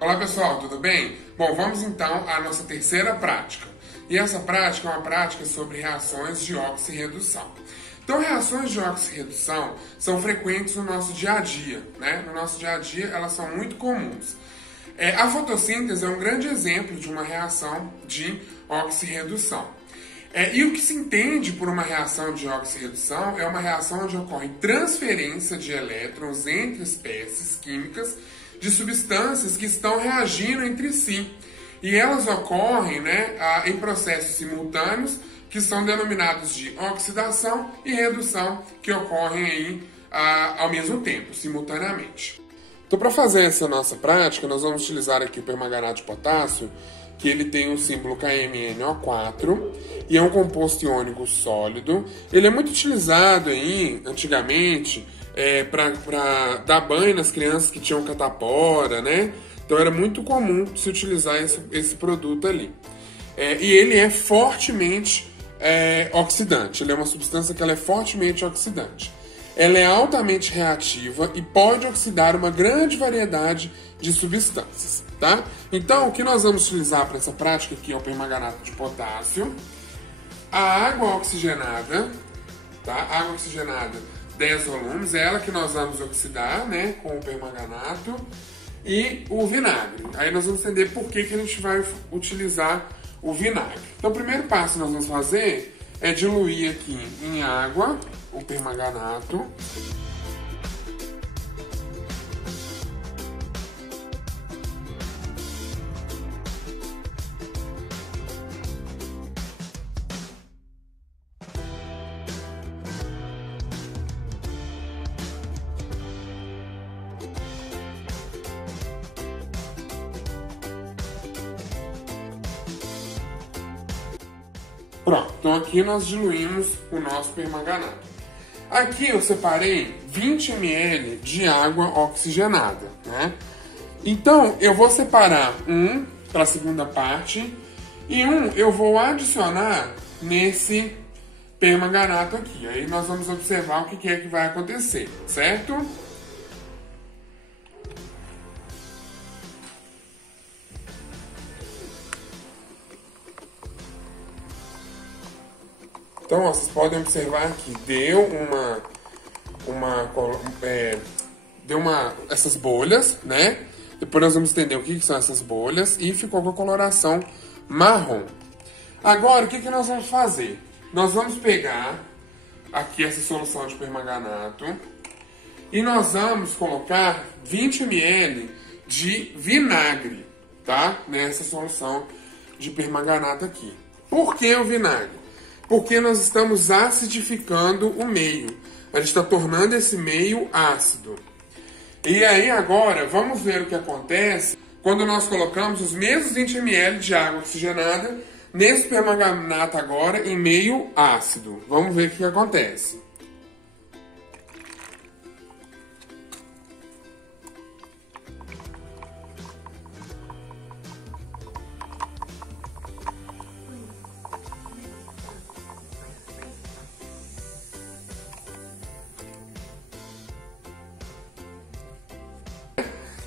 Olá pessoal, tudo bem? Bom, vamos então à nossa terceira prática. E essa prática é uma prática sobre reações de oxirredução. Então, reações de oxirredução são frequentes no nosso dia a dia, né? No nosso dia a dia, elas são muito comuns. A fotossíntese é um grande exemplo de uma reação de oxirredução. E o que se entende por uma reação de oxirredução é uma reação onde ocorre transferência de elétrons entre espécies químicas de substâncias que estão reagindo entre si. E elas ocorrem, em processos simultâneos, que são denominados de oxidação e redução, que ocorrem aí ao mesmo tempo, simultaneamente. Então, para fazer essa nossa prática, nós vamos utilizar aqui o permanganato de potássio, que ele tem o símbolo KMnO4 e é um composto iônico sólido. Ele é muito utilizado aí, antigamente, para dar banho nas crianças que tinham catapora, né? Então era muito comum se utilizar esse produto ali. E ele é fortemente oxidante. Ele é uma substância que ela é fortemente oxidante. Ela é altamente reativa e pode oxidar uma grande variedade de substâncias, tá? Então, o que nós vamos utilizar para essa prática aqui é o permanganato de potássio, a água oxigenada, tá? Água oxigenada 10 volumes, é ela que nós vamos oxidar, né, com o permanganato, e o vinagre. Aí nós vamos entender por que a gente vai utilizar o vinagre. Então, o primeiro passo que nós vamos fazer é diluir aqui em água o permanganato. Pronto, então aqui nós diluímos o nosso permanganato. Aqui eu separei 20 ml de água oxigenada, né? Então eu vou separar um para a segunda parte e um eu vou adicionar nesse permanganato aqui. Aí nós vamos observar o que é que vai acontecer, certo? Então, ó, vocês podem observar que deu essas bolhas, né? Depois nós vamos entender o que são essas bolhas e ficou com a coloração marrom. Agora, o que nós vamos fazer? Nós vamos pegar aqui essa solução de permanganato e nós vamos colocar 20 ml de vinagre, tá? Nessa solução de permanganato aqui. Por que o vinagre? Porque nós estamos acidificando o meio. A gente está tornando esse meio ácido. E aí agora, vamos ver o que acontece quando nós colocamos os mesmos 20 ml de água oxigenada nesse permanganato agora em meio ácido. Vamos ver o que acontece.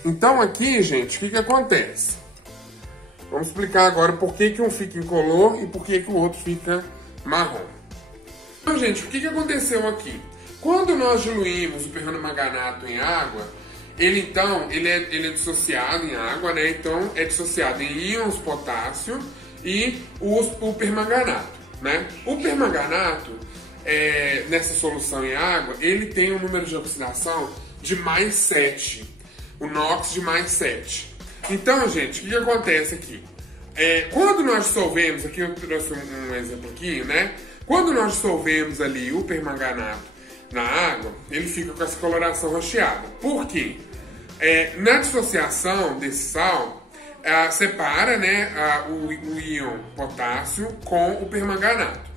Então aqui, gente, o que acontece? Vamos explicar agora por que um fica incolor e por que o outro fica marrom. Então, gente, o que aconteceu aqui? Quando nós diluímos o permanganato em água, ele é dissociado em água, né? Então é dissociado em íons potássio e o permanganato, né? O permanganato, nessa solução em água, ele tem um número de oxidação de mais 7. O NOx de mais 7. Então, gente, o que acontece aqui? Quando nós dissolvemos, aqui eu trouxe um exemplo aqui, né? Quando nós dissolvemos ali o permanganato na água, ele fica com essa coloração rocheada. Por quê? Na dissociação desse sal, separa, né, o íon potássio com o permanganato.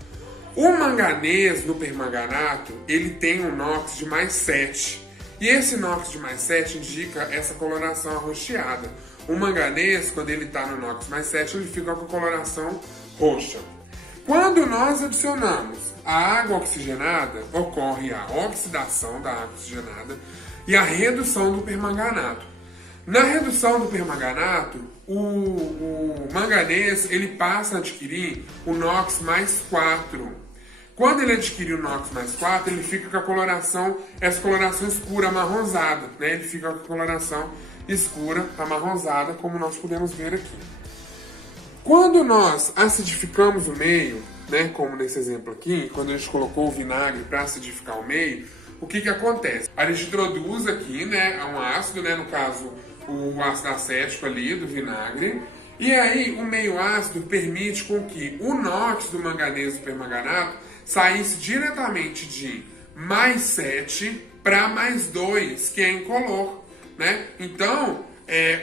O manganês no permanganato, ele tem um NOx de mais 7. E esse NOx de mais 7 indica essa coloração arroxeada. O manganês, quando ele está no NOx mais 7, ele fica com a coloração roxa. Quando nós adicionamos a água oxigenada, ocorre a oxidação da água oxigenada e a redução do permanganato. Na redução do permanganato, o manganês ele passa a adquirir o NOx mais 4. Quando ele adquire o NOx mais 4, ele fica com a coloração, essa coloração escura, amarronzada, né? Ele fica com a coloração escura, amarronzada, como nós podemos ver aqui. Quando nós acidificamos o meio, né, como nesse exemplo aqui, quando a gente colocou o vinagre para acidificar o meio, o que acontece? A gente introduz aqui, né, um ácido, né, no caso o ácido acético ali do vinagre, e aí o meio ácido permite com que o NOx do manganês do permanganato saísse diretamente de mais 7 para mais 2, que é incolor, né? Então,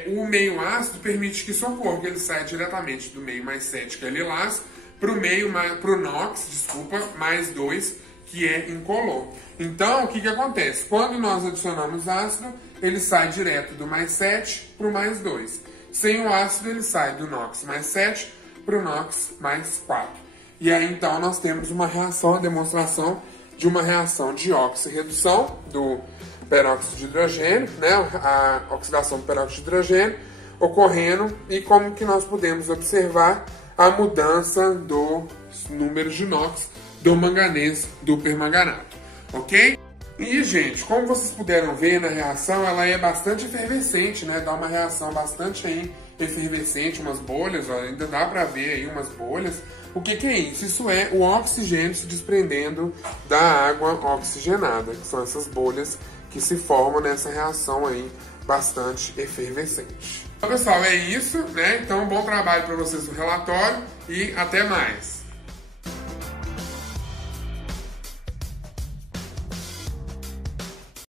o meio ácido permite que isso ocorra, que ele saia diretamente do meio mais 7, que é lilás, para o NOx, mais 2, que é incolor. Então, o que acontece? Quando nós adicionamos ácido, ele sai direto do mais 7 para o mais 2. Sem o ácido, ele sai do NOx mais 7 para o NOx mais 4. E aí, então, nós temos uma reação, a demonstração de uma reação de oxirredução do peróxido de hidrogênio, né? A oxidação do peróxido de hidrogênio ocorrendo, e como que nós podemos observar a mudança do número de NOx do manganês do permanganato, ok? E, gente, como vocês puderam ver na reação, ela é bastante efervescente, né? Dá uma reação bastante aí efervescente, umas bolhas, ó, ainda dá pra ver aí umas bolhas. O que é isso? Isso é o oxigênio se desprendendo da água oxigenada, que são essas bolhas que se formam nessa reação aí bastante efervescente. Então, pessoal, é isso, né? Então, bom trabalho para vocês no relatório e até mais!